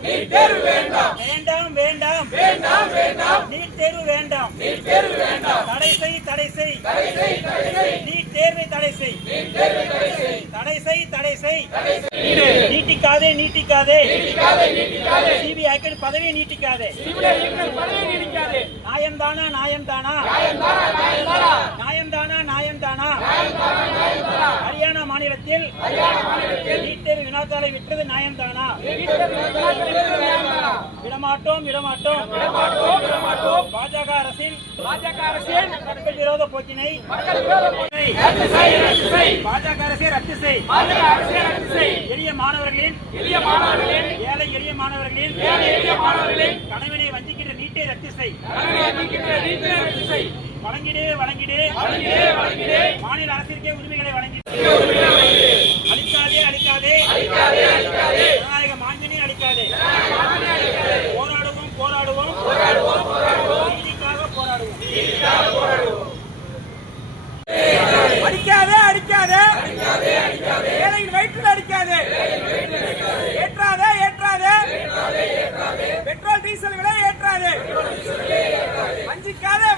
வேண்டாம், வேண்டாம் வேண்டாம் வேண்டாம், நீட் தேர்வு வேண்டாம், தடை செய் தடை செய், நீட் தேர்வை தடை செய், தடை செய் தடை செய், நீட்டிக்காதே நீட்டிக்காதே, சிபிஐ பதவியை நீட்டிக்காதே, நியாயம்தானா நியாயம்தானா, நியாயம்தானா நியாயம்தானா, ஹரியானா மாநிலத்தில் நீட் தேர்வு வினாத்தாளை விட்டது நியாயம்தானா, விடமாட்டோம் விடமாட்டோம், பாஜக அரசின் மக்கள் விரோத போக்கினை பாஜக அரசை ரத்து செய், எளிய மாணவர்களின் ஏழை எளிய மாணவர்களின் கனவினை வஞ்சிக்கின்ற நீட்டை ரத்து செய், வழங்கிடு வழங்கிடு மாநில அரசிற்கே உரிமைகளை வழங்கி அளிக்காதே ஜனநாயக மாண்பினை அளிக்காதே, போராடுவோம் நீதிக்காக போராடுவோம், அடிக்காதே ஏழையின் வயிற்றில் அடிக்காதே, ஏற்றாதே பெட்ரோல் டீசல் விலை ஏற்றாதே, வஞ்சிக்காதே